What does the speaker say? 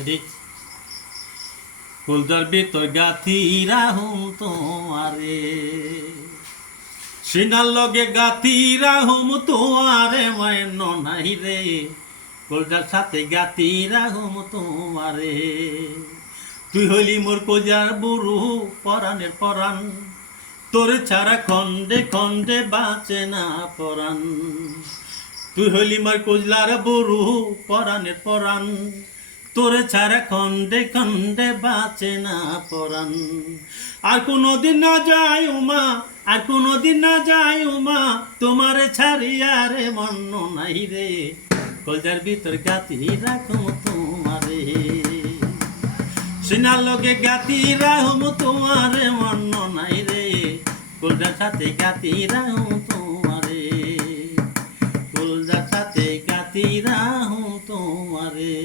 এটি কলজার ভিতর গাথি রাহুম তোমারে, সিনার লগে গাথি রাহুম তোমারে মায়ের নাই রে, কলজার সাথে গাথি রাহুম তোমারে। তুই হইলি মোর কলজার বুড়ু পরাণের পরাণ, তোর ছাড়া খন্ডে খন্ডে বাঁচে না পরাণ। তুই হইলি মোর কলজার বুড়ু পরাণের পরাণ, তোর ছাড়া খন্ডে খন্ডে বাঁচে না পরাণ। আর কোনোদিন না যায় উমা, আর কোনোদিন না যায় উমা, তোমারে ছাড়িয়া রে মন নাই রে, কলজার ভিতর গাতি রাখুম তোমারে, সিনার লগে গাতি রাহুম তোমারে মন নাই রে, কলজার সাথে গাতি রাহুম তোমারে, কলজার সাথে গাতি রাহুম তোমারে।